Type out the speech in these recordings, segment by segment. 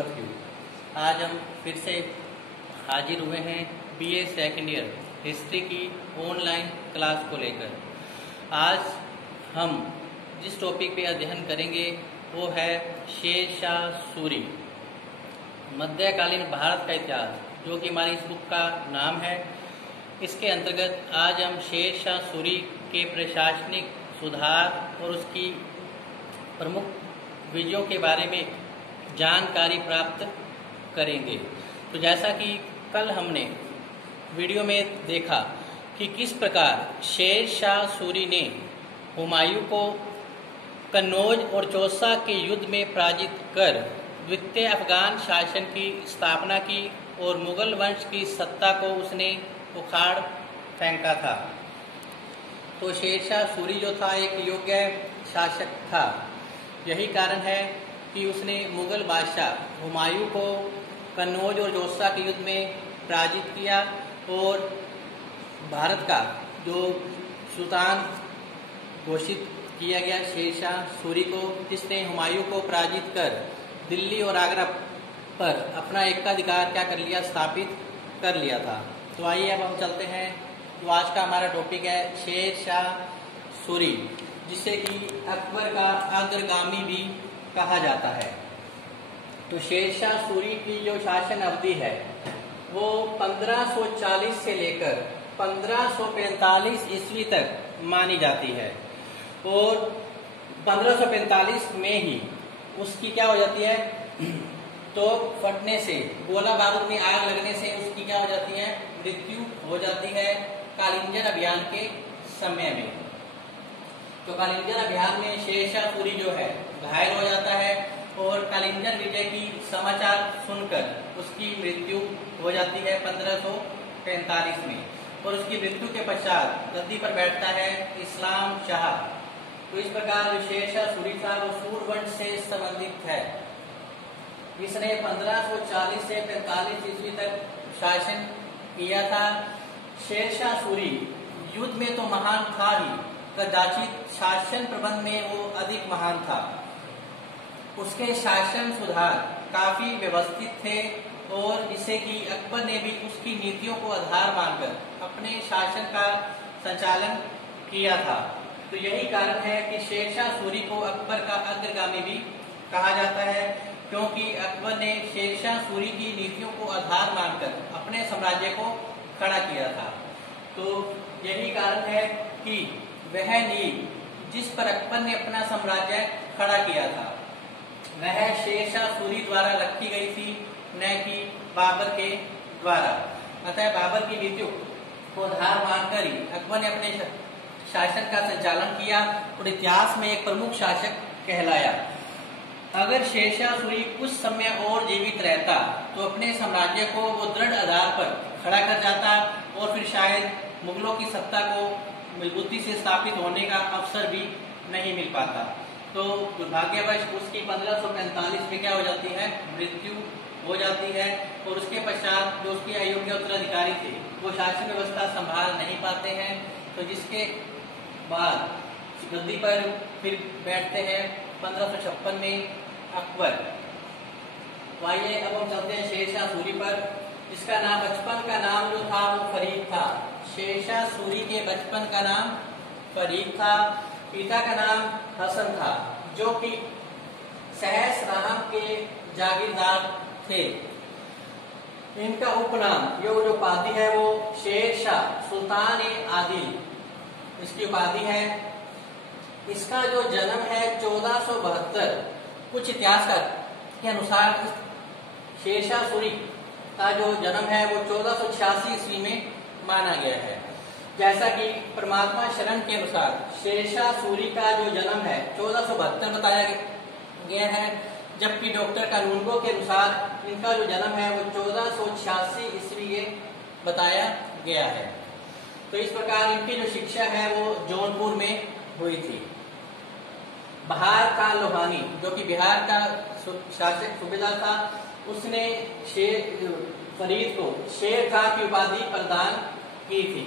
Of you. आज हम फिर से हाजिर हुए हैं बीए सेकेंड ईयर हिस्ट्री की ऑनलाइन क्लास को लेकर। आज हम जिस टॉपिक पे अध्ययन करेंगे वो है शेर शाह सूरी, मध्यकालीन भारत का इतिहास, जो कि हमारी इस बुक का नाम है। इसके अंतर्गत आज हम शेर शाह सूरी के प्रशासनिक सुधार और उसकी प्रमुख विजयों के बारे में जानकारी प्राप्त करेंगे। तो जैसा कि कल हमने वीडियो में देखा कि किस प्रकार शेर शाह सूरी ने हुमायूं को कन्नौज और चौसा के युद्ध में पराजित कर द्वितीय अफगान शासन की स्थापना की और मुगल वंश की सत्ता को उसने उखाड़ फेंका था। तो शेर शाह सूरी जो था एक योग्य शासक था। यही कारण है कि उसने मुगल बादशाह हुमायूं को कन्नौज और चौसा के युद्ध में पराजित किया और भारत का जो सुल्तान घोषित किया गया शेर शाह सूरी को, जिसने हुमायूं को पराजित कर दिल्ली और आगरा पर अपना एकाधिकार क्या कर लिया, स्थापित कर लिया था। तो आइए अब हम चलते हैं। तो आज का हमारा टॉपिक है शेर शाह सूरी, जिसे कि अकबर का अग्रगामी भी कहा जाता है। तो शेर शाह सूरी की जो शासन अवधि है वो 1540 से लेकर 1545 ईस्वी तक मानी जाती है और 1545 में ही उसकी क्या हो जाती है, तो फटने से, गोला बारूद में आग लगने से उसकी क्या हो जाती है, मृत्यु हो जाती है कालिंजर अभियान के समय में। तो कालिंजर अभियान में शेर शाह सूरी जो है घायल हो जाता है और कालिंजर विजय की समाचार सुनकर उसकी मृत्यु हो जाती है 1545 में। और उसकी मृत्यु के पश्चात गद्दी पर बैठता है इस्लाम शाह। तो इस प्रकार जो शेर शाह सूरी था वो सूरवंश से संबंधित है। इसने 1540 से 45 ईस्वी तक शासन किया था। शेर शाह सूरी युद्ध में तो महान था ही, कदाचित शासन प्रबंध में वो अधिक महान था। उसके शासन सुधार काफी व्यवस्थित थे और जिससे कि अकबर ने भी उसकी नीतियों को आधार मानकर अपने शासन का संचालन किया था। तो यही कारण है कि शेर शाह सूरी को अकबर का अग्रगामी भी कहा जाता है, क्योंकि अकबर ने शेर शाह सूरी की नीतियों को आधार मानकर अपने साम्राज्य को खड़ा किया था। तो यही कारण है कि वह नींव जिस पर अकबर ने अपना साम्राज्य खड़ा किया था वह शेर शाह सूरी द्वारा रखी गई थी, न कि बाबर के द्वारा। अतः बाबर की नीतियों को आधार मानकर ही अकबर ने अपने शासन का संचालन किया और इतिहास में एक प्रमुख शासक कहलाया। अगर शेर शाह सूरी कुछ समय और जीवित रहता तो अपने साम्राज्य को वो दृढ़ आधार पर खड़ा कर जाता और फिर शायद मुगलों की सत्ता को मजबूती से स्थापित होने का अवसर भी नहीं मिल पाता। तो दुर्भाग्यवश उसकी 1545 में क्या हो जाती है, मृत्यु हो जाती है और उसके पश्चात जो उसके अयोग्य उत्तराधिकारी थे वो शासन व्यवस्था संभाल नहीं पाते हैं। तो जिसके बाद गद्दी पर फिर बैठते हैं 1556 में अकबर। तो आइए अब हम चलते हैं शेर शाह सूरी पर। इसका नाम, बचपन का नाम जो था वो फरीद था। शेर शाह सूरी के बचपन का नाम फरीद था। पिता का नाम हसन था, जो कि सहस्राम के जागीरदार थे। इनका उपनाम, ये जो उपाधि है वो शेर शाह सुल्तान ए आदिल इसकी उपाधि है। इसका जो जन्म है 1472, कुछ इतिहासकार के अनुसार शेर शाह सूरी का जो जन्म है वो 1486 ईस्वी में माना गया है। जैसा कि परमात्मा शरण के अनुसार शेर शाह सूरी का जो जन्म है 1472 बताया गया है, जबकि डॉक्टर कानूनगो के अनुसार इनका जो जन्म है वो 1486 ईस्वी बताया गया है। तो इस प्रकार इनकी जो शिक्षा है वो जौनपुर में हुई थी। बहार का लोहानी, जो कि बिहार का शासक सूबेदार था, उसने फरीद को शेर खां की उपाधि प्रदान की थी,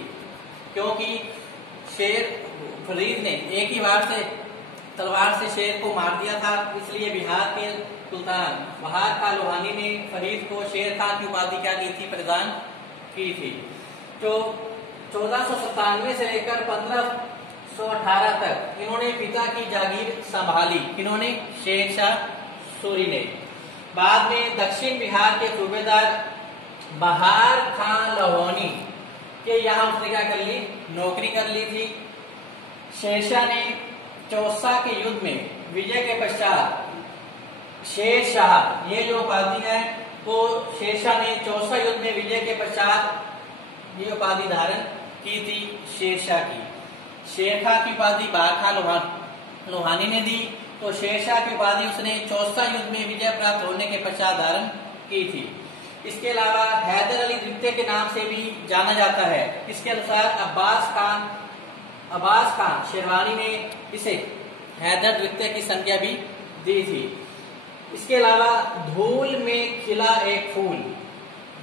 क्योंकि फरीद ने एक ही बार से तलवार से शेर को मार दिया था। इसलिए बिहार के सुल्तान बहार खान लोहानी ने फरीद को शेर खान की उपाधि क्या की थी, प्रदान की थी। तो 1497 से लेकर 1518 तक इन्होंने पिता की जागीर संभाली। इन्होंने शेर शाह सूरी ने। बाद में दक्षिण बिहार के सूबेदार बहार खान लोहानी के यहाँ उसने क्या कर ली, नौकरी कर ली थी। शेरशाह ने चौसा के युद्ध में विजय के पश्चात शेर शाह, ये जो उपाधि है वो शेरशाह ने चौसा युद्ध में विजय के पश्चात ये उपाधि धारण की थी शेरशाह की। शेरशाह की उपाधि बहार खान लोहानी ने दी, तो शेरशाह की उपाधि उसने चौसा युद्ध में विजय प्राप्त होने के पश्चात धारण की थी। इसके अलावा हैदर अली द्वितीय के नाम से भी जाना जाता है। इसके अनुसार अब्बास खान शेरवानी ने इसे हैदर द्वितीय की संज्ञा भी दी थी। इसके अलावा धूल में खिला एक फूल,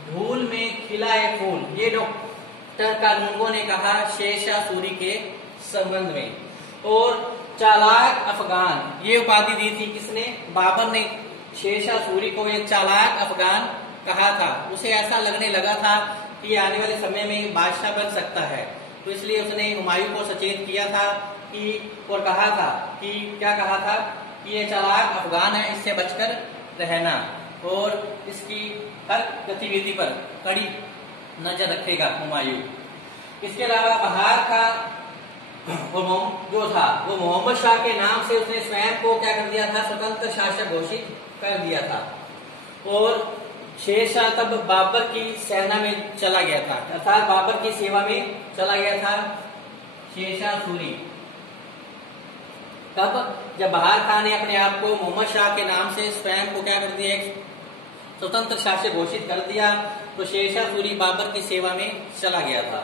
धूल में खिला एक फूल, ये डॉक्टर कानूनगो ने कहा शेरशाह सूरी के संबंध में। और चालाक अफगान, ये उपाधि दी थी किसने, बाबर ने शेरशाह सूरी को एक चालाक अफगान कहा था। उसे ऐसा लगने लगा था कि आने वाले समय में बादशाह बन सकता है, तो इसलिए उसने हुमायूं को सचेत किया था कि और कहा था कि क्या कहा था कि ये चालाक अफगान है, इससे बचकर रहना और इसकी हर गतिविधि पर कड़ी नजर रखेगा हुमायूं। इसके अलावा बहार का जो था वो मोहम्मद शाह के नाम से उसने स्वयं को क्या कर दिया था, स्वतंत्र शासक घोषित कर दिया था। और शेरशाह तब बाबर की सेना में चला गया था, अर्थात बाबर की सेवा में चला गया था शेरशाह सूरी। तब जब बहार खान ने अपने आप को मोहम्मद शाह के नाम से स्वयं को क्या कर दिया, एक स्वतंत्र शासक घोषित कर दिया, तो शेरशाह सूरी बाबर की सेवा में चला गया था।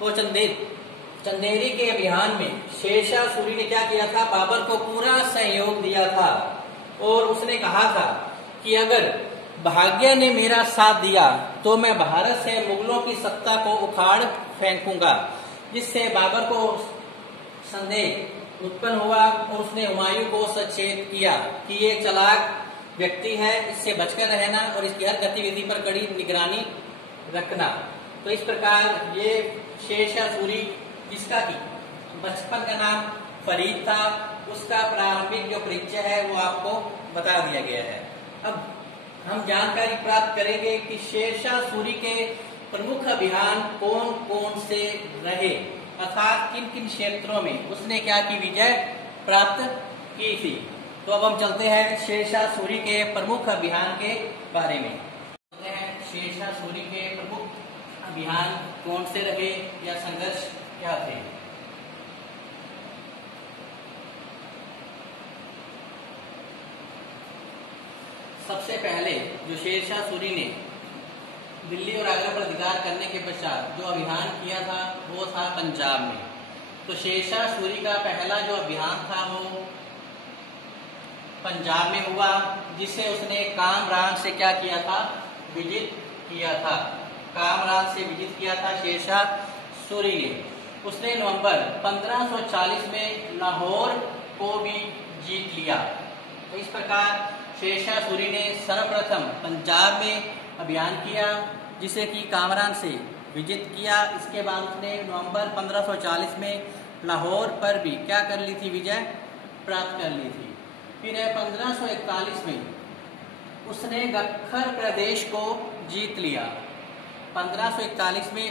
तो चंदेरी के अभियान में शेरशाह सूरी ने क्या किया था, बाबर को पूरा सहयोग दिया था और उसने कहा था कि अगर भाग्य ने मेरा साथ दिया तो मैं भारत से मुगलों की सत्ता को उखाड़ फेंकूंगा। जिससे बाबर को संदेह उत्पन्न हुआ और उसने हुमायूं को सचेत किया कि ये चालाक व्यक्ति है, इससे बचकर रहना और इसकी हर गतिविधि पर कड़ी निगरानी रखना। तो इस प्रकार ये शेरशाह सूरी, जिसका की बचपन का नाम फरीद था, उसका प्रारंभिक जो परिचय है वो आपको बता दिया गया है। अब हम जानकारी प्राप्त करेंगे कि शेरशाह सूरी के प्रमुख अभियान कौन कौन से रहे, अर्थात किन किन क्षेत्रों में उसने क्या की, विजय प्राप्त की थी। तो अब हम चलते हैं शेरशाह सूरी के प्रमुख अभियान के बारे में। चलते हैं शेरशाह सूरी के प्रमुख अभियान कौन से रहे या संघर्ष क्या थे। सबसे पहले जो शेरशाह सूरी ने दिल्ली और आगरा पर अधिकार करने के पश्चात जो अभियान किया था वो था पंजाब में। तो शेरशाह सूरी का पहला जो अभियान था वो पंजाब में हुआ, जिसे उसने कामरान से क्या किया था, विजित किया था। कामरान से विजित किया था शेरशाह सूरी ने। उसने नवंबर 1540 में लाहौर को भी जीत लिया। तो इस प्रकार शेरशाह सूरी ने सर्वप्रथम पंजाब में अभियान किया, जिसे कि कामरान से विजित किया। इसके बाद उसने नवंबर 1540 में लाहौर पर भी क्या कर ली थी, विजय प्राप्त कर ली थी। फिर 1541 में उसने गख्खर प्रदेश को जीत लिया। 1541 में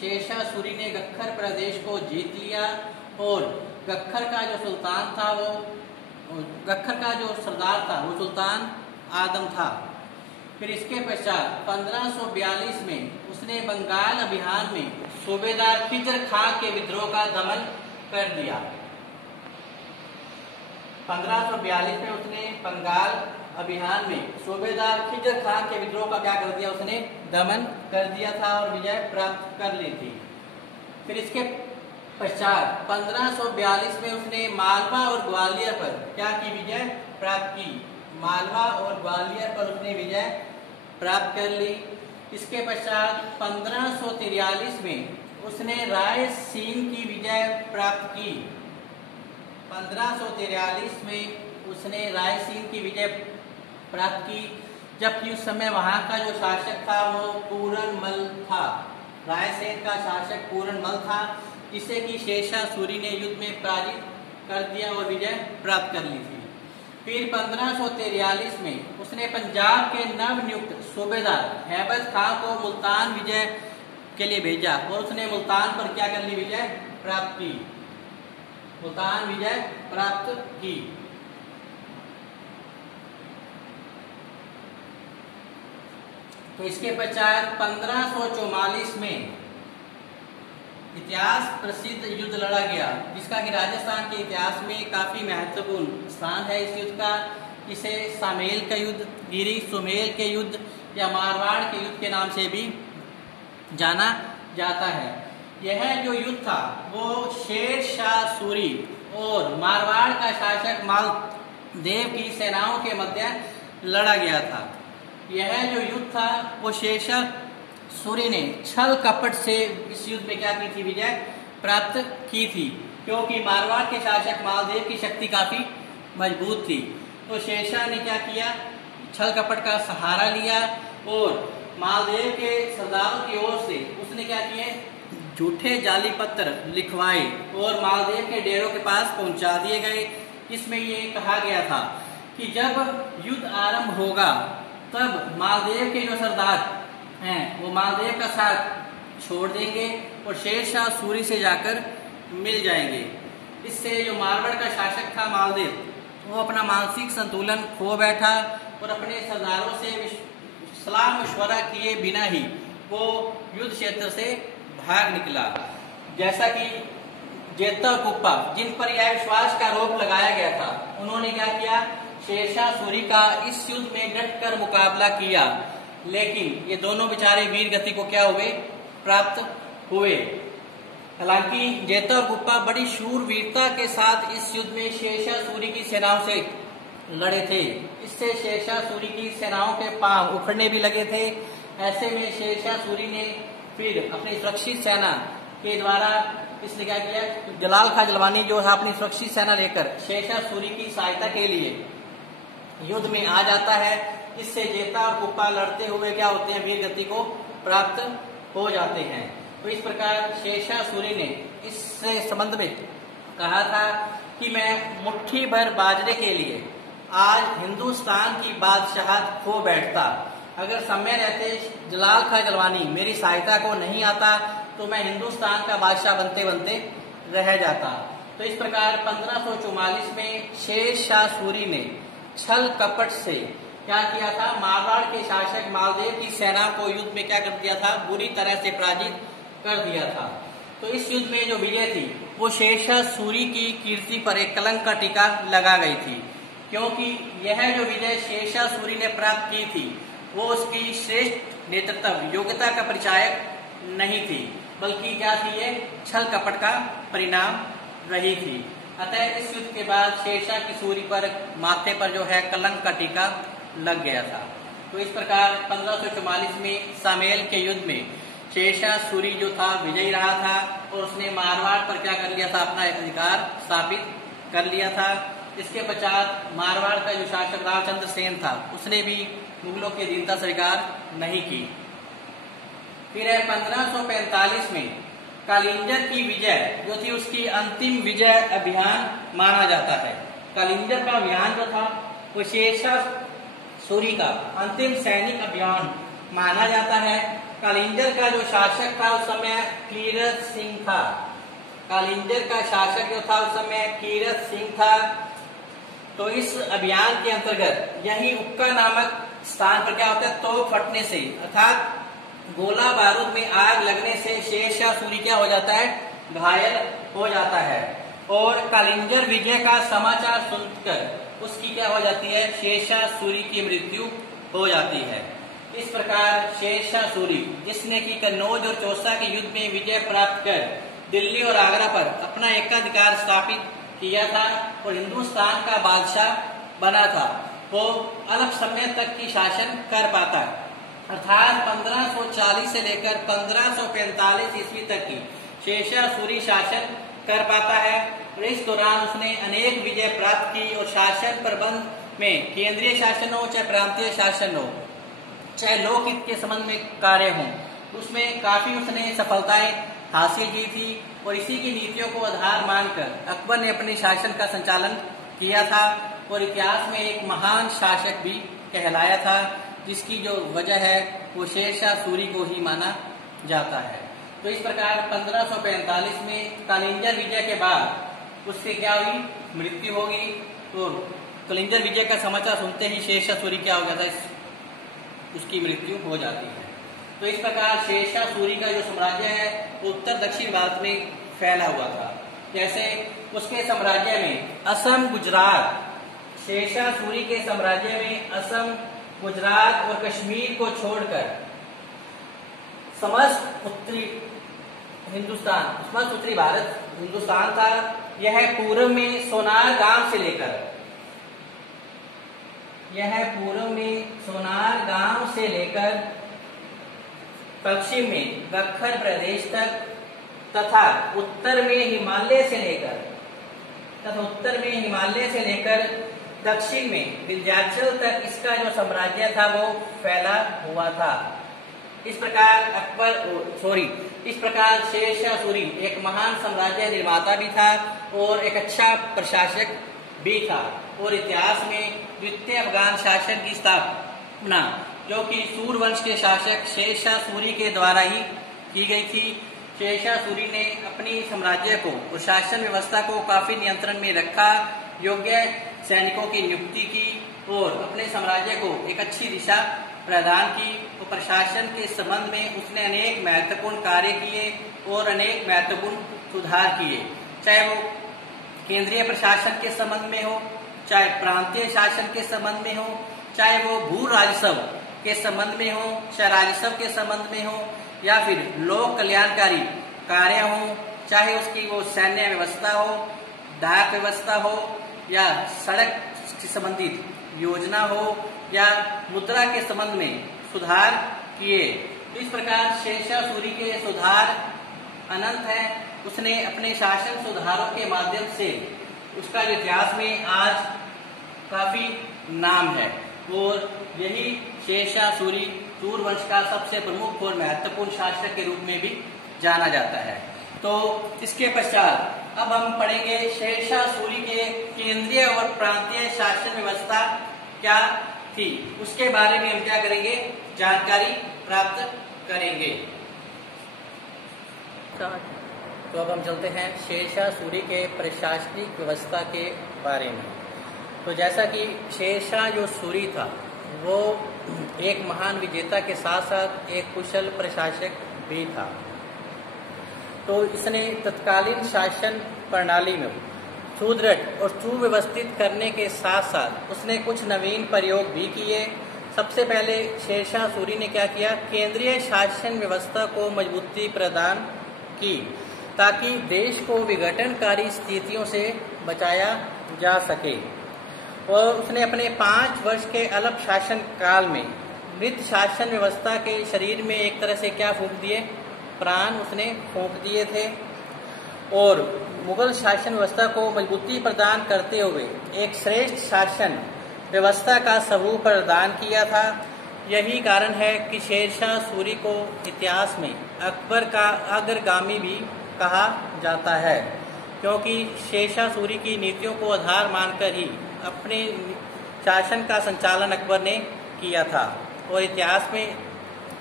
शेरशाह सूरी ने गख्खर प्रदेश को जीत लिया और गख्खर का जो सुल्तान था वो गख्खर का जो सरदार था वो सुल्तान आदम था। फिर इसके पश्चात 1542 में उसने बंगाल अभियान में सूबेदार खिजर खां के विद्रोह का दमन कर दिया। 1542 में उसने बंगाल अभियान में सूबेदार खिजर खां के विद्रोह का क्या कर दिया, उसने दमन कर दिया था और विजय प्राप्त कर ली थी। फिर इसके पश्चात 1542 में उसने मालवा और ग्वालियर पर क्या की, विजय प्राप्त की। मालवा और ग्वालियर पर उसने विजय प्राप्त कर ली। इसके पश्चात 1543 में उसने रायसीन की विजय प्राप्त की। 1543 में उसने रायसीन की विजय प्राप्त की, जबकि उस समय वहां का जो शासक था वो पूरनमल था। रायसेन का शासक पूरनमल था, जिसे कि शेरशाह सूरी ने युद्ध में पराजित कर दिया और विजय प्राप्त कर ली थी। फिर 1543 में उसने पंजाब के नवनियुक्त सूबेदार हैबत खां को मुल्तान विजय के लिए भेजा और उसने मुल्तान पर क्या कर ली? विजय प्राप्त की। मुल्तान विजय प्राप्त की। तो इसके पश्चात 1544 में इतिहास प्रसिद्ध युद्ध लड़ा गया, जिसका कि राजस्थान के इतिहास में काफी महत्वपूर्ण स्थान है इस युद्ध का। इसे सामेल का युद्ध, गिरी सुमेल के युद्ध या मारवाड़ के युद्ध के नाम से भी जाना जाता है। यह जो युद्ध था वो शेर शाह सूरी और मारवाड़ का शासक मालदेव की सेनाओं के मध्य लड़ा गया था। यह जो युद्ध था वो शेरशाह सूरी ने छल कपट से इस युद्ध में क्या की थी? विजय प्राप्त की थी, क्योंकि मारवाड़ के शासक मालदेव की शक्ति काफी मजबूत थी। तो शेरशाह ने क्या किया? छल कपट का सहारा लिया और मालदेव के सरदारों की ओर से उसने क्या किए? झूठे जाली पत्र लिखवाए और मालदेव के डेरों के पास पहुंचा दिए गए। इसमें ये कहा गया था कि जब युद्ध आरंभ होगा तब मालदेव के जो सरदार हैं वो मालदेव का साथ छोड़ देंगे और शेरशाह सूरी से जाकर मिल जाएंगे। इससे जो मारवाड़ का शासक था मालदेव, वो अपना मानसिक संतुलन खो बैठा और अपने सरदारों से सलाह मशवरा किए बिना ही वो युद्ध क्षेत्र से भाग निकला। जैसा कि जेता कुप्पा, जिन पर यह विश्वास का आरोप लगाया गया था, उन्होंने क्या किया? शेरशाह सूरी का इस युद्ध में डटकर मुकाबला किया, लेकिन ये दोनों बेचारे वीर गति को क्या हुए? प्राप्त हुए। हालांकि जेता और कुप्पा बड़ी शूरवीरता के साथ इस युद्ध में शेरशाह सूरी की सेनाओं से लड़े थे। इससे शेरशाह सूरी की सेनाओं के पांव उखड़ने भी लगे थे। ऐसे में शेरशाह सूरी ने फिर अपनी सुरक्षित सेना के द्वारा इसने क्या किया? जलाल खां जलवानी जो है अपनी सुरक्षित सेना लेकर शेरशाह सूरी की सहायता के लिए युद्ध में आ जाता है। इससे जेता और कुप्पा लड़ते हुए क्या होते हैं? वीर गति को प्राप्त हो जाते हैं। तो इस प्रकार शेरशाह सूरी ने इस संबंध में कहा था कि मैं मुट्ठी भर बाजरे के लिए आज हिंदुस्तान की बादशाहत खो बैठता। अगर समय रहते जलाल खां जलवानी मेरी सहायता को नहीं आता तो मैं हिंदुस्तान का बादशाह बनते बनते रह जाता। तो इस प्रकार 1544 में शेरशाह सूरी ने छल कपट से क्या किया था? मारवाड़ के शासक मालदेव की सेना को युद्ध में क्या कर दिया था? बुरी तरह से पराजित कर दिया था। तो इस युद्ध में जो विजय थी वो शेरशाह सूरी की कीर्ति पर एक कलंक का टीका लगा गई थी, क्योंकि यह जो विजय शेरशाह सूरी ने प्राप्त की थी वो उसकी श्रेष्ठ नेतृत्व योग्यता का परिचायक नहीं थी, बल्कि क्या थी? ये छल कपट का परिणाम रही थी। अतः इस युद्ध के बाद शेरशाह की सूरी पर माथे पर जो है कलंक का टीका लग गया था। तो इस प्रकार 1544 में सामेल के युद्ध में शेरशाह सूरी जो था विजयी रहा था और उसने मारवाड़ पर क्या कर लिया था? अपना अधिकार स्थापित कर लिया था। इसके पश्चात मारवाड़ का जो शासक रामचंद्र सेन था उसने भी मुगलों की अधीनता स्वीकार नहीं की। फिर 1545 में कालिंजर की विजय जो थी उसकी अंतिम विजय अभियान माना जाता है। कालिंजर का अभियान जो था वो शेरशाह सूरी का अंतिम सैनिक अभियान माना जाता है। कालिंजर का जो शासक था उस समय कीरत सिंह था। कालिंजर का शासक जो था उस समय कीरत सिंह था। तो इस अभियान के अंतर्गत यही उक्का नामक स्थान पर क्या होता है? तोप फटने से अर्थात गोला बारूद में आग लगने से शेरशाह सूरी क्या हो जाता है? घायल हो जाता है और कालिंजर विजय का समाचार सुनकर उसकी क्या हो जाती है? शेरशाह सूरी की मृत्यु हो जाती है। इस प्रकार शेरशाह सूरी जिसने कि कन्नौज और चौसा के युद्ध में विजय प्राप्त कर दिल्ली और आगरा पर अपना एकाधिकार स्थापित किया था और हिंदुस्तान का बादशाह बना था, वो अल्प समय तक की शासन कर पाता, अर्थात 1540 से लेकर 1545 ईस्वी तक की शेरशाह सूरी शासन कर पाता है। और इस दौरान उसने अनेक विजय प्राप्त की और शासन प्रबंध में केंद्रीय शासन हो चाहे प्रांतीय शासन हो, चाहे लोकहित के संबंध में कार्य हों, उसमें काफी उसने सफलताएं हासिल की थी। और इसी की नीतियों को आधार मानकर अकबर ने अपने शासन का संचालन किया था और इतिहास में एक महान शासक भी कहलाया था, जिसकी जो वजह है वो शेरशाह सूरी को ही माना जाता है। तो इस प्रकार 1545 में कलिंजर विजय के बाद उससे क्या हुई, मृत्यु होगी। और कलिंजर विजय का समाचार सुनते ही शेरशाह सूरी क्या हो गया था, उसकी मृत्यु हो जाती है। तो इस प्रकार शेरशाह सूरी का जो साम्राज्य है वो उत्तर दक्षिण भारत में फैला हुआ था। जैसे उसके साम्राज्य में असम, गुजरात, शेरशाह सूरी के साम्राज्य में असम, गुजरात और कश्मीर को छोड़कर समस्त उत्तरी हिंदुस्तान, समस्त उत्तरी भारत हिंदुस्तान था। यह पूर्व में सोनार गांव से लेकर, यह पूर्व में सोनार गांव से लेकर पश्चिम में गखर प्रदेश तक तथा उत्तर में हिमालय से लेकर दक्षिण में विंध्याचल तक इसका जो साम्राज्य था वो फैला हुआ था। इस प्रकार शेरशाह सूरी एक महान साम्राज्य निर्माता भी था और एक अच्छा प्रशासक भी था। और इतिहास में द्वितीय अफगान शासन की स्थापना जो कि सूरवंश के शासक शेरशाह सूरी के द्वारा ही की गई थी। शेरशाह सूरी ने अपनी साम्राज्य को और शासन व्यवस्था को काफी नियंत्रण में रखा, योग्य सैनिकों की नियुक्ति की और अपने साम्राज्य को एक अच्छी दिशा प्रदान की। और प्रशासन के संबंध में उसने अनेक महत्वपूर्ण कार्य किए और अनेक महत्वपूर्ण सुधार किए, चाहे वो केंद्रीय प्रशासन के संबंध में हो, चाहे प्रांतीय शासन के संबंध में हो, चाहे वो भू राजस्व के संबंध में हो, चाहे राजस्व के संबंध में हो, या फिर लोक कल्याणकारी कार्य हो, चाहे उसकी वो सैन्य व्यवस्था हो, डाक व्यवस्था हो, या सड़क से संबंधित योजना हो, या मुद्रा के संबंध में सुधार किए। इस प्रकार शेरशाह सूरी के सुधार अनंत है। उसने अपने शासन सुधारों के माध्यम से उसका इतिहास में आज काफी नाम है और यही शेरशाह सूरी सूरवंश का सबसे प्रमुख और महत्वपूर्ण शासक के रूप में भी जाना जाता है। तो इसके पश्चात अब हम पढ़ेंगे शेरशाह सूरी के केंद्रीय और प्रांतीय शासन व्यवस्था क्या थी, उसके बारे में हम क्या करेंगे, जानकारी प्राप्त करेंगे। तो अब हम चलते हैं शेरशाह सूरी के प्रशासनिक व्यवस्था के बारे में। तो जैसा कि शेरशाह जो सूरी था वो एक महान विजेता के साथ साथ एक कुशल प्रशासक भी था। तो इसने तत्कालीन शासन प्रणाली में सुदृढ़ और सुव्यवस्थित करने के साथ साथ उसने कुछ नवीन प्रयोग भी किए। सबसे पहले शेरशाह सूरी ने क्या किया, केंद्रीय शासन व्यवस्था को मजबूती प्रदान की ताकि देश को विघटनकारी स्थितियों से बचाया जा सके। और उसने अपने 5 वर्ष के अल्प शासन काल में मृत शासन व्यवस्था के शरीर में एक तरह से क्या फूंक दिए, प्राण उसने फूंक दिए थे। और मुगल शासन व्यवस्था को मजबूती प्रदान करते हुए एक श्रेष्ठ शासन व्यवस्था का सबूत प्रदान किया था। यही कारण है कि शेरशाह सूरी को इतिहास में अकबर का अग्रगामी भी कहा जाता है, क्योंकि शेरशाह सूरी की नीतियों को आधार मानकर ही अपने शासन का संचालन अकबर ने किया था और इतिहास में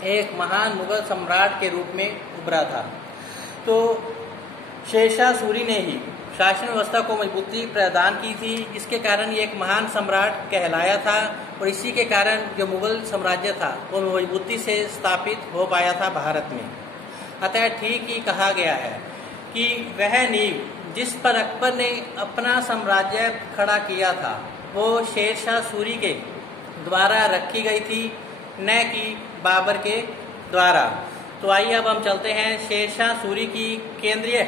एक महान मुगल सम्राट के रूप में उभरा था। तो शेरशाह सूरी ने ही शासन व्यवस्था को मजबूती प्रदान की थी, जिसके कारण ये एक महान सम्राट कहलाया था और इसी के कारण जो मुगल साम्राज्य था वो मजबूती से स्थापित हो पाया था भारत में। अतः ठीक ही कहा गया है कि वह नींव जिस पर अकबर ने अपना साम्राज्य खड़ा किया था वो शेरशाह सूरी के द्वारा रखी गई थी, न कि बाबर के द्वारा। तो आइए अब हम चलते हैं शेरशाह सूरी की केंद्रीय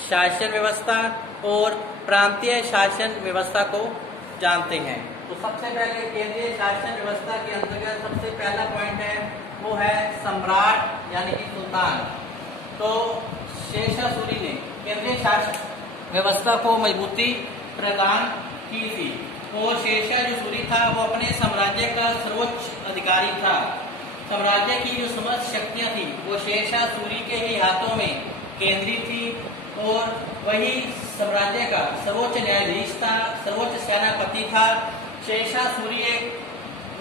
शासन व्यवस्था और प्रांतीय शासन व्यवस्था को जानते हैं। तो सबसे पहले केंद्रीय शासन व्यवस्था के अंतर्गत सबसे पहला पॉइंट है वो है सम्राट यानी कि सुल्तान। तो शेरशाह सूरी ने केंद्रीय शासन व्यवस्था को मजबूती प्रदान की थी। और शेरशाह जो सूरी था वो अपने साम्राज्य का सर्वोच्च अधिकारी था। साम्राज्य की जो समस्त शक्तियां थी वो शेरशाह सूरी के ही हाथों में केंद्रित थी और वही साम्राज्य का सर्वोच्च न्यायाधीश था, सर्वोच्च सेनापति था। शेरशाह सूरी एक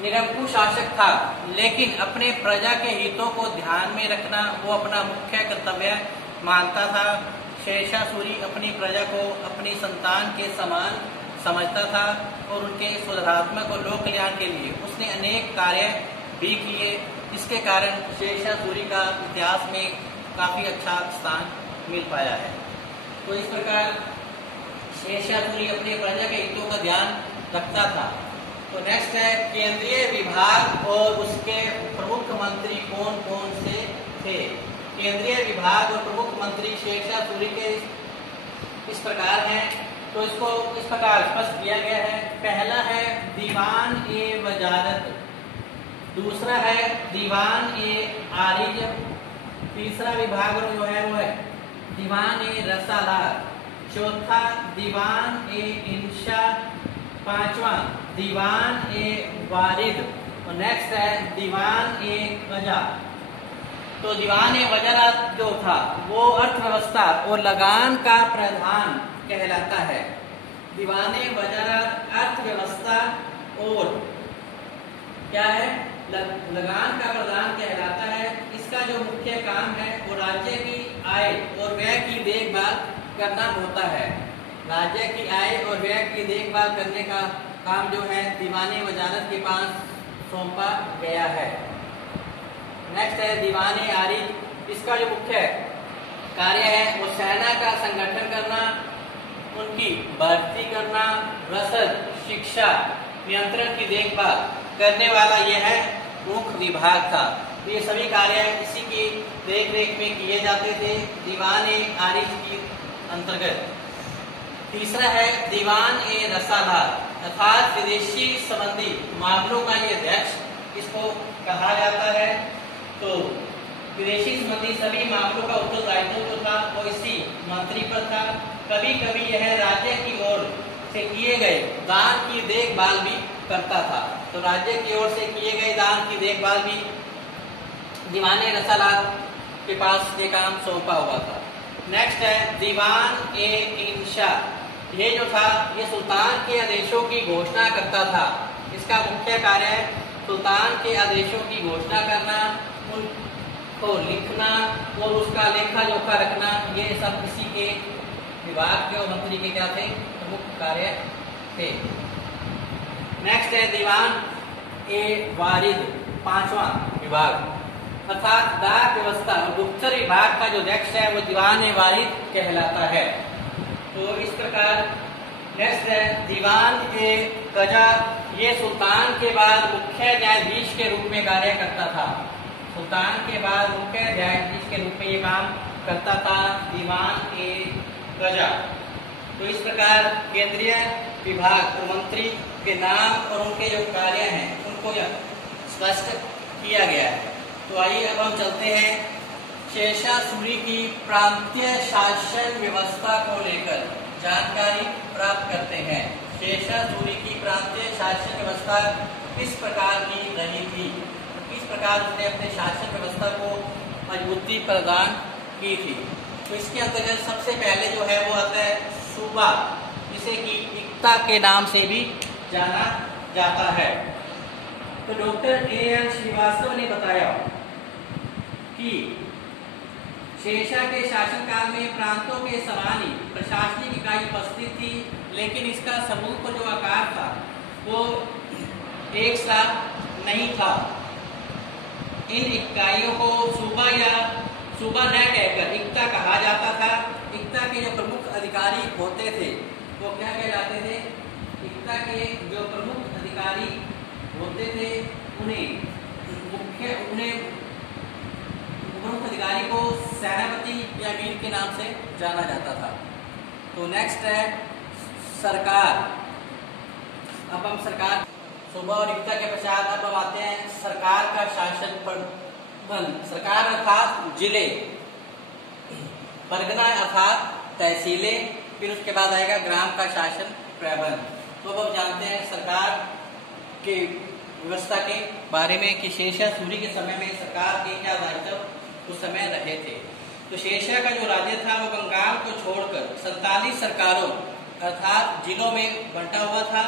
निरंकुश शासक था, लेकिन अपने प्रजा के हितों को ध्यान में रखना वो अपना मुख्य कर्तव्य मानता था। शेरशाह सूरी अपनी प्रजा को अपनी संतान के समान समझता था और उनके सुधारात्मक और लोक कल्याण के लिए उसने अनेक कार्य भी किए। इसके कारण शेरशाह सूरी का इतिहास में काफी अच्छा स्थान मिल पाया है। तो इस प्रकार शेरशाह सूरी अपने प्रजा के हितों का ध्यान रखता था। तो नेक्स्ट है केंद्रीय विभाग और उसके प्रमुख मंत्री कौन कौन से थे। केंद्रीय विभाग और प्रमुख मंत्री शेरशाह सूरी के इस प्रकार हैं। तो इसको इस प्रकार स्पष्ट किया गया है। पहला है दीवान ए वजारत, दूसरा है दीवान ए आरिज, तीसरा विभाग जो है वो है दीवान ए रसालार, चौथा दीवान ए इंशा, पांचवा दीवान ए वारिद और नेक्स्ट है दीवान ए वजा। तो दीवान ए वजारत जो था वो अर्थव्यवस्था और लगान का प्रधान कहलाता है। दीवान ए वजारत अर्थव्यवस्था और क्या है लगान का प्रधान कहलाता है। इसका जो मुख्य काम है वो राज्य की आय और व्यय की देखभाल करना होता है। राज्य की आय और व्यय की देखभाल करने का काम जो है दीवाने वजारत के पास सौंपा गया है। नेक्स्ट है दीवाने आरिज। इसका जो मुख्य कार्य है वो सेना का संगठन करना, उनकी भर्ती करना, रसद, शिक्षा, नियंत्रण की देखभाल करने वाला यह है मुख्य विभाग था। तो ये सभी कार्य इसी की देख रेख में किए जाते थे दीवान ए आरिज की अंतर्गत। तीसरा है दीवान ए रसालार अर्थात विदेशी संबंधी मामलों का ये अध्यक्ष इसको कहा जाता है। तो विदेशी संबंधी सभी मामलों का उत्तरदायित्व जो था वो इसी मंत्री पर था। कभी कभी यह राज्य की ओर से किए गए दान की देखभाल भी करता था। तो राज्य की ओर से किए गए दान की देखभाल भी दीवाने रसालार के पास ये काम सौंपा हुआ था। नेक्स्ट है दीवान ए इंशा। ये जो था ये सुल्तान के आदेशों की घोषणा करता था। इसका मुख्य कार्य है सुल्तान के आदेशों की घोषणा करना, उनको लिखना और उसका लेखा जोखा रखना। ये सब इसी के विभाग के और मंत्री के क्या थे प्रमुख कार्य थे। नेक्स्ट है दीवान ए वारिद, पांचवा विभाग अर्थात डाक व्यवस्था और गुप्तचर विभाग का जो अध्यक्ष है वो दीवान ए वारिद कहलाता है। तो इस प्रकार नेक्स्ट है दीवान ए कजा। ये सुल्तान के बाद मुख्य न्यायाधीश के रूप में कार्य करता था। सुल्तान के बाद मुख्य न्यायाधीश के रूप में ये काम करता था दीवान ए कजा। तो इस प्रकार केंद्रीय विभाग और मंत्री के नाम और उनके जो कार्य हैं उनको स्पष्ट किया गया है। तो आइए अब हम चलते हैं शेरशाह सूरी की प्रांतीय शासन व्यवस्था को लेकर जानकारी प्राप्त करते हैं। शेरशाह सूरी की प्रांतीय शासन व्यवस्था किस प्रकार की रही थी, किस प्रकार उसने अपने शासन व्यवस्था को मजबूती प्रदान की थी। तो इसके अंतर्गत सबसे पहले जो है वो आता है सूबा, जिसे कि इक्ता के नाम से भी जाना जाता है। तो डॉक्टर A.N. श्रीवास्तव ने बताया कि शेरशाह के शासनकाल में प्रांतों के समान ही प्रशासनिक इकाई उपस्थित थी, लेकिन इसका समूह जो आकार था वो एक सा नहीं था। इन इकाइयों को सूबा या सूबा न कहकर इक्ता कहा जाता था। इक्ता के जो प्रमुख अधिकारी होते थे वो क्या कहलाते थे? इक्ता के जो प्रमुख अधिकारी होते थे उन्हें प्रमुख अधिकारी को सेनापति या वीर के नाम से जाना जाता था। तो नेक्स्ट है सरकार। अब हम सरकार सूबा और इक्ता के पश्चात अब हम आते हैं सरकार का शासन प्रबंध। सरकार अर्थात जिले, परगना अर्थात तहसीलें, फिर उसके बाद आएगा ग्राम का शासन प्रबंध। तो अब जानते हैं सरकार के व्यवस्था के बारे में कि शेरशाह सूरी के समय में सरकार के क्या दायित्व उस समय रहे थे। तो शेरशाह का जो राज्य था वो बंगाल को छोड़कर 47 सरकारों अर्थात जिलों में बंटा हुआ था।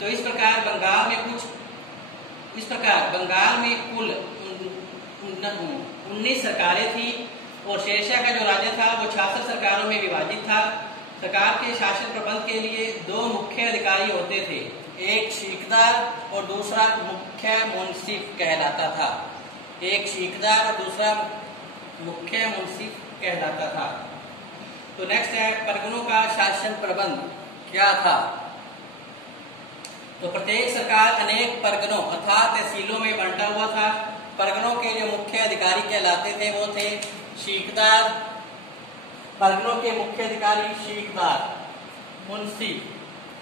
तो इस प्रकार बंगाल में कुल 19 सरकारें थी और शेरशाह का जो राज्य था वो 66 सरकारों में विभाजित था। सरकार के शासन प्रबंध के लिए 2 मुख्य अधिकारी होते थे, एक शीकदार और दूसरा मुख्य मुंसिफ कहलाता था। एक शीकदार और दूसरा मुख्य मुंसिफ कहलाता था। तो नेक्स्ट है परगनों का शासन प्रबंध क्या था। तो प्रत्येक सरकार अनेक परगनों अर्थात तहसीलों में बंटा हुआ था। परगनों के जो मुख्य अधिकारी कहलाते थे वो थे शीकदार, परगनों के मुख्य अधिकारी शीकदार, मुंशी,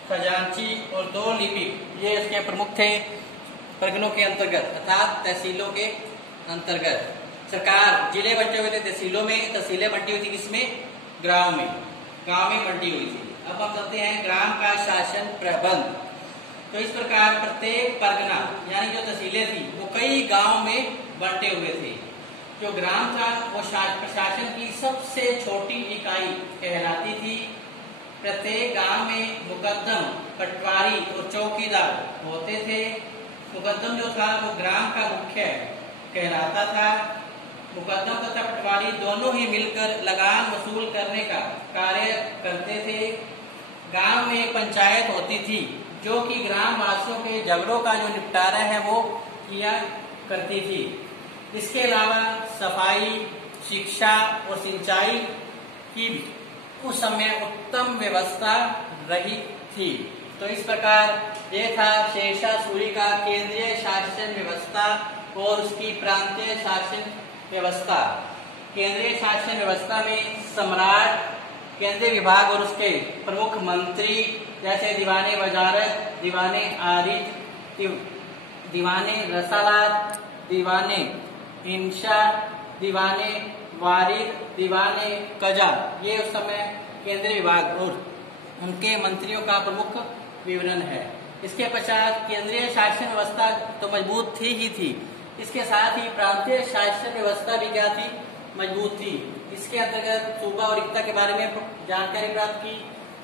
खजांची और 2 लिपिक, ये इसके प्रमुख थे परगनों के अंतर्गत अर्थात तहसीलों के अंतर्गत। सरकार जिले बंटे हुए थे तहसीलों में, तहसीलें बंटी हुई थी किसमें, गांव में बंटी हुई थी। अब हम चलते हैं ग्राम का शासन प्रबंध। तो इस प्रकार प्रत्येक परगना यानी जो तहसीलें थी वो कई गांव में बंटे हुए थे। जो ग्राम था वो प्रशासन की सबसे छोटी इकाई कहलाती थी। प्रत्येक गांव में मुकद्दम, पटवारी और चौकीदार होते थे। मुकद्दम जो था वो ग्राम का मुख्य कहलाता था। मुकद्दम तथा पटवारी दोनों ही मिलकर लगान वसूल करने का कार्य करते थे। गांव में पंचायत होती थी जो कि ग्राम वासियों के झगड़ों का जो निपटारा है वो किया करती थी। इसके अलावा सफाई, शिक्षा और सिंचाई की उस समय उत्तम व्यवस्था रही थी। तो इस प्रकार ये था शेरशाह सूरी का केंद्रीय शासन व्यवस्था और उसकी प्रांतीय शासन व्यवस्था। केंद्रीय शासन व्यवस्था में सम्राट, केंद्रीय विभाग और उसके प्रमुख मंत्री जैसे दीवाने वजारत, दीवाने आरिज, दीवाने रसालात, दीवाने इंशा, दीवाने वारिद, दीवाने कजा, ये उस समय केंद्रीय विभाग और उनके मंत्रियों का प्रमुख विवरण है। इसके पश्चात केंद्रीय शासन व्यवस्था तो मजबूत थी ही थी, इसके साथ ही प्रांतीय शासन व्यवस्था भी क्या थी, मजबूत थी। इसके अंतर्गत सूबा और रिक्ता के बारे में जानकारी प्राप्त की।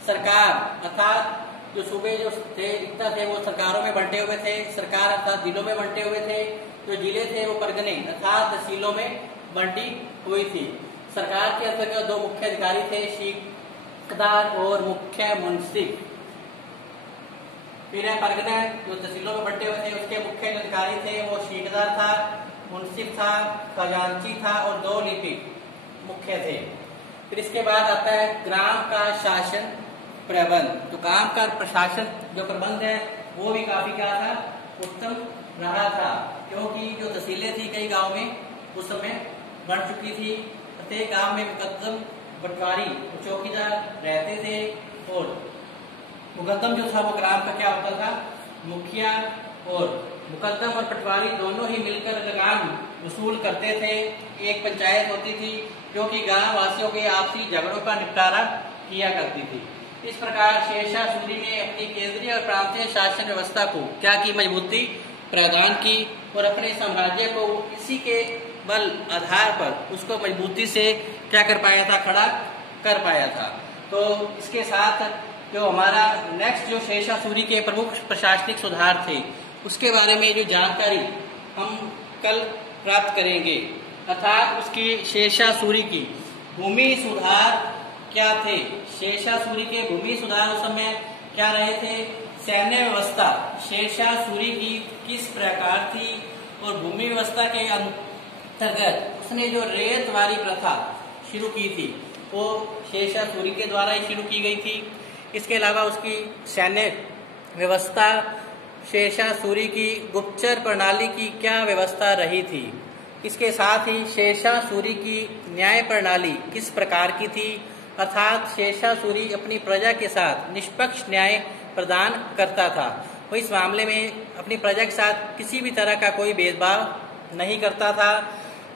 सरकार अर्थात जो सूबे जो थे, रिक्ता थे, वो सरकारों में बंटे हुए थे। सरकार अर्थात जिलों में बंटे हुए थे। जो जिले थे वो परगने अर्थात तहसीलों में बंटी हुई थी। सरकार के अंतर्गत 2 मुख्य अधिकारी थे, शीकदार और मुख्य मुंसिफ। फिर परगना जो तहसीलों में बंटे हुए थे उसके मुख्य अधिकारी थे वो शीकदार था, मुंसिफ था, खजांची था और 2 लिपिक मुख्य थे। फिर इसके बाद आता है ग्राम का शासन प्रबंध। तो ग्राम का प्रशासन जो प्रबंध है वो भी काफी क्या था, उत्तम रहा था, क्योंकि जो तहसीलें थी कई गांव में उस समय बन चुकी थी। प्रत्येक गांव में मुकद्दम, पटवारी और चौकीदार रहते थे और मुकद्दम जो था वो ग्राम का क्या होता था, मुखिया, और मुकद्दम और पटवारी दोनों ही मिलकर लगान वसूल करते थे। एक पंचायत होती थी जो कि गांव वासियों के आपसी झगड़ों का निपटारा किया करती थी। इस प्रकार शेरशाह सूरी ने अपनी केंद्रीय और प्रांतीय शासन व्यवस्था को क्या की, मजबूती प्रदान की और अपने साम्राज्य को इसी के बल आधार पर उसको मजबूती से क्या कर पाया था, खड़ा कर पाया था। तो इसके साथ जो हमारा नेक्स्ट जो शेरशाह सूरी के प्रमुख प्रशासनिक सुधार थे उसके बारे में जो जानकारी हम कल प्राप्त करेंगे, अर्थात उसकी शेरशाह सूरी की भूमि सुधार क्या थे। शेरशाह सूरी के भूमि सुधार उस समय क्या रहे थे, सैन्य व्यवस्था शेरशाह सूरी की किस प्रकार थी और भूमि व्यवस्था के अंतर्गत उसने जो रेतवारी प्रथा शुरू की थी वो शेरशाह सूरी के द्वारा ही शुरू की गई थी। इसके अलावा उसकी सैन्य व्यवस्था, शेरशाह सूरी की गुप्तचर प्रणाली की क्या व्यवस्था रही थी। इसके साथ ही शेरशाह सूरी की न्याय प्रणाली किस प्रकार की थी, अर्थात शेरशाह सूरी अपनी प्रजा के साथ निष्पक्ष न्याय प्रदान करता था। वो इस मामले में अपनी प्रजा के साथ किसी भी तरह का कोई भेदभाव नहीं करता था।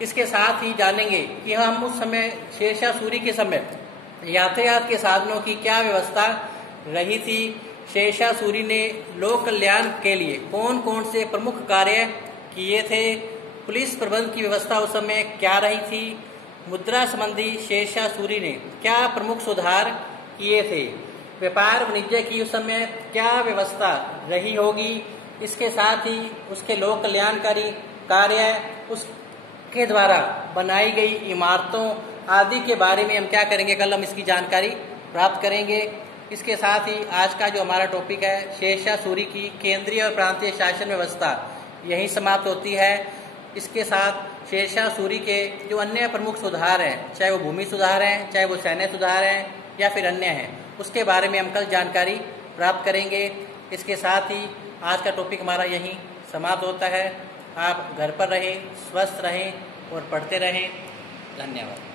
इसके साथ ही जानेंगे कि हम उस समय शेरशाह सूरी के समय यातायात के साधनों की क्या व्यवस्था रही थी। शेरशाह सूरी ने लोक कल्याण के लिए कौन कौन से प्रमुख कार्य किए थे? पुलिस प्रबंध की व्यवस्था उस समय क्या रही थी? मुद्रा संबंधी शेरशाह सूरी ने क्या प्रमुख सुधार किए थे? व्यापार वाणिज्य की उस समय क्या व्यवस्था रही होगी? इसके साथ ही उसके लोक कल्याणकारी कार्य, उसके द्वारा बनाई गई इमारतों आदि के बारे में हम क्या करेंगे, कल हम इसकी जानकारी प्राप्त करेंगे। इसके साथ ही आज का जो हमारा टॉपिक है शेरशाह सूरी की केंद्रीय और प्रांतीय शासन व्यवस्था, यही समाप्त होती है। इसके साथ शेरशाह सूरी के जो अन्य प्रमुख सुधार हैं, चाहे वो भूमि सुधार हैं, चाहे वो सैन्य सुधार हैं या फिर अन्य हैं, उसके बारे में हम कल जानकारी प्राप्त करेंगे। इसके साथ ही आज का टॉपिक हमारा यहीं समाप्त होता है। आप घर पर रहें, स्वस्थ रहें और पढ़ते रहें। धन्यवाद।